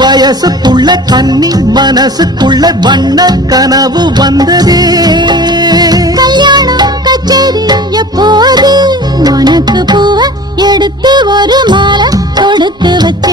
வயசுக்குள்ள கன்னி மனசுக்குள்ள வண்ண கனவு வந்ததே. கல்யாணம் கச்சேரி எப்போது உனக்கு பூவ எடுத்து ஒரு மாலை கொடுத்து வச்ச